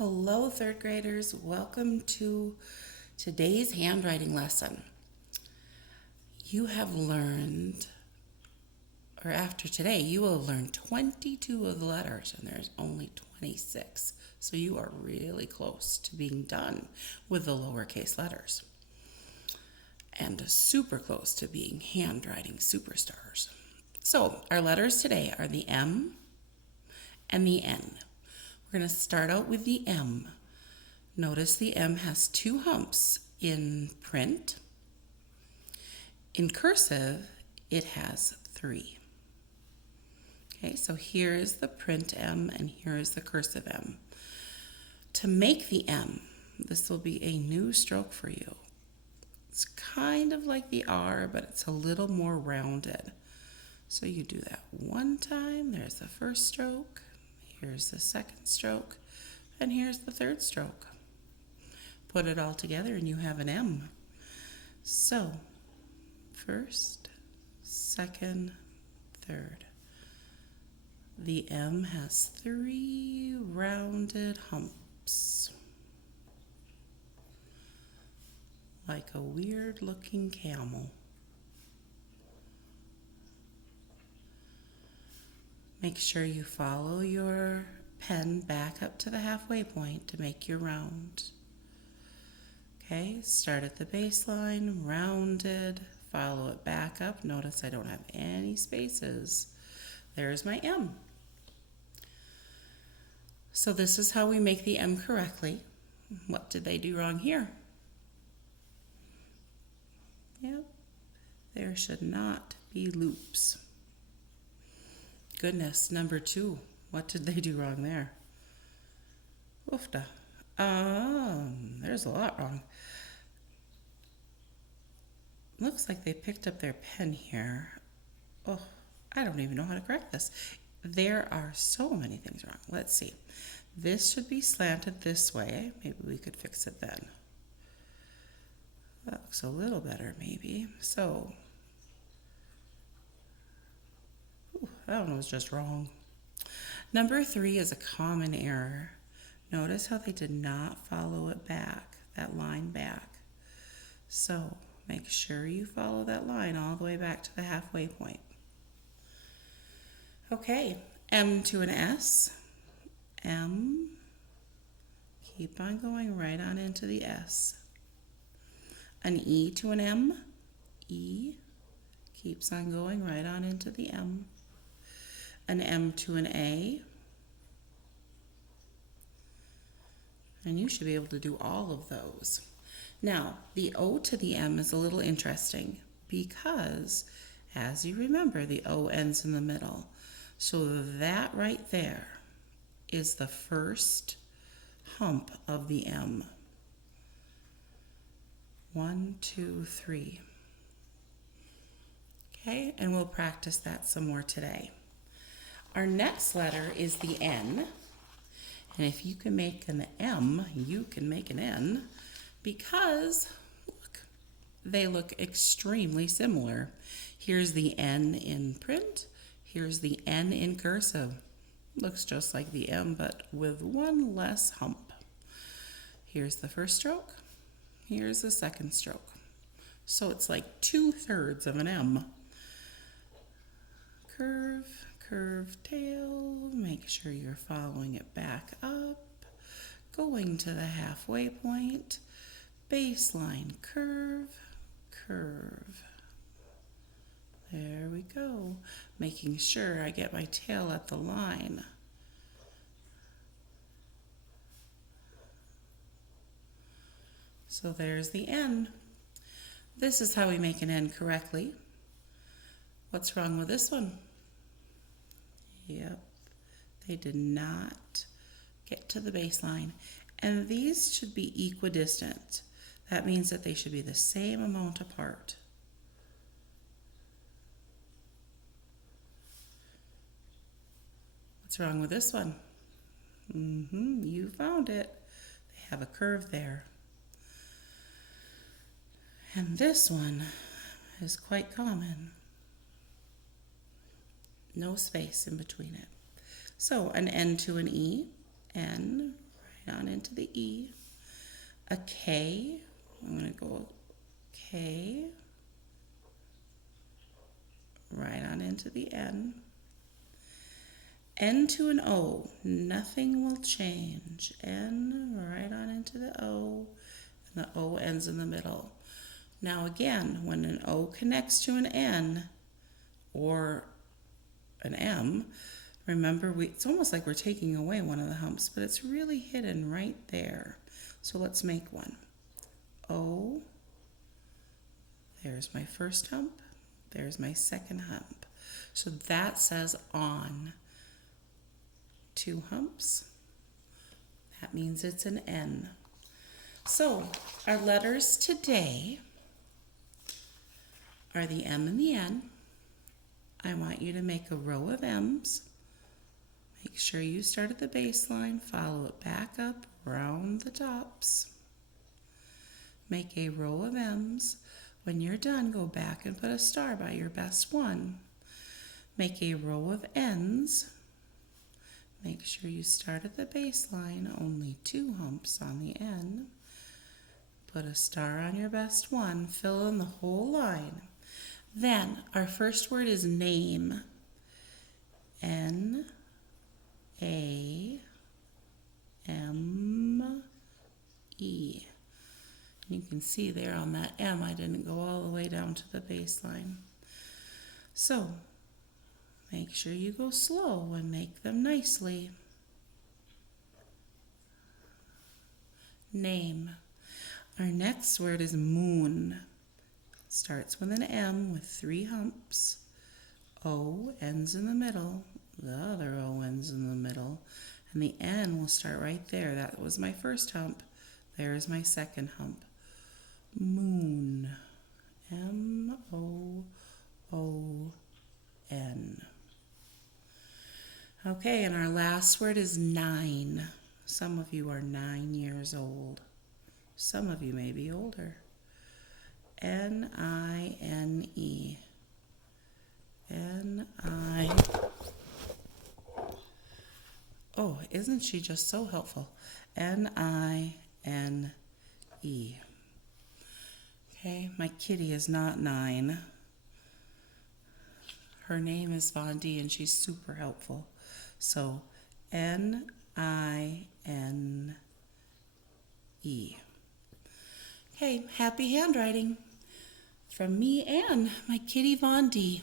Hello, third graders. Welcome to today's handwriting lesson. You have learned, or after today, you will learn 22 of the letters, and there's only 26. So you are really close to being done with the lowercase letters, and super close to being handwriting superstars. So our letters today are the M and the N. We're going to start out with the M. Notice the M has two humps in print. In cursive, it has three. Okay, so here is the print M and here is the cursive M. To make the M, this will be a new stroke for you. It's kind of like the R, but it's a little more rounded. So you do that one time. There's the first stroke. Here's the second stroke. And here's the third stroke. Put it all together and you have an M. So, first, second, third. The M has three rounded humps, like a weird looking camel. Make sure you follow your pen back up to the halfway point to make your round. Okay, start at the baseline, rounded, follow it back up. Notice I don't have any spaces. There's my M. So this is how we make the M correctly. What did they do wrong here? Yep, there should not be loops. Goodness, number 2. What did they do wrong there? Oofda. There's a lot wrong. Looks like they picked up their pen here. Oh, I don't even know how to correct this. There are so many things wrong. Let's see. This should be slanted this way. Maybe we could fix it then. That looks a little better, maybe. So, that one was just wrong. Number 3 is a common error. Notice how they did not follow it back, that line back. So make sure you follow that line all the way back to the halfway point. Okay, M to an S. M. Keep on going right on into the S. An E to an M. E. Keeps on going right on into the M. An M to an A. And you should be able to do all of those. Now, the O to the M is a little interesting because, as you remember, the O ends in the middle. So that right there is the first hump of the M. 1, 2, 3. Okay, and we'll practice that some more today. Our next letter is the N. And if you can make an M, you can make an N because, look, they look extremely similar. Here's the N in print. Here's the N in cursive. Looks just like the M, but with one less hump. Here's the first stroke. Here's the second stroke. So it's like 2/3 of an M. Curve, curve tail. Make sure you're following it back up. Going to the halfway point. Baseline, curve, curve. There we go. Making sure I get my tail at the line. So there's the N. This is how we make an N correctly. What's wrong with this one? Yep, they did not get to the baseline. And these should be equidistant. That means that they should be the same amount apart. What's wrong with this one? You found it. They have a curve there. And this one is quite common. No space in between it. So an N to an E, N right on into the E. A K, I'm going to go K, right on into the N. N to an O, nothing will change. N, right on into the O, and the O ends in the middle. Now again, when an O connects to an N or an M, remember it's almost like we're taking away one of the humps, but it's really hidden right there. So let's make one. O, there's my first hump, there's my second hump. So that says on. 2 humps. That means it's an N. So our letters today are the M and the N. I want you to make a row of M's. Make sure you start at the baseline, follow it back up, round the tops. Make a row of M's. When you're done, go back and put a star by your best one. Make a row of N's. Make sure you start at the baseline, only 2 humps on the N. Put a star on your best one, fill in the whole line. Then our first word is name. N-A-M-E. You can see there on that M, I didn't go all the way down to the baseline. So, make sure you go slow and make them nicely. Name. Our next word is moon. Starts with an M with 3 humps. O ends in the middle. The other O ends in the middle. And the N will start right there. That was my first hump. There's my second hump. Moon. M-O-O-N. Okay, and our last word is 9. Some of you are 9 years old. Some of you may be older. N-I-N-E. N-I. Oh, isn't she just so helpful? N-I-N-E. Okay, my kitty is not 9. Her name is Von D, and she's super helpful. So, N-I-N-E. Okay, happy handwriting from me and my kitty Von D.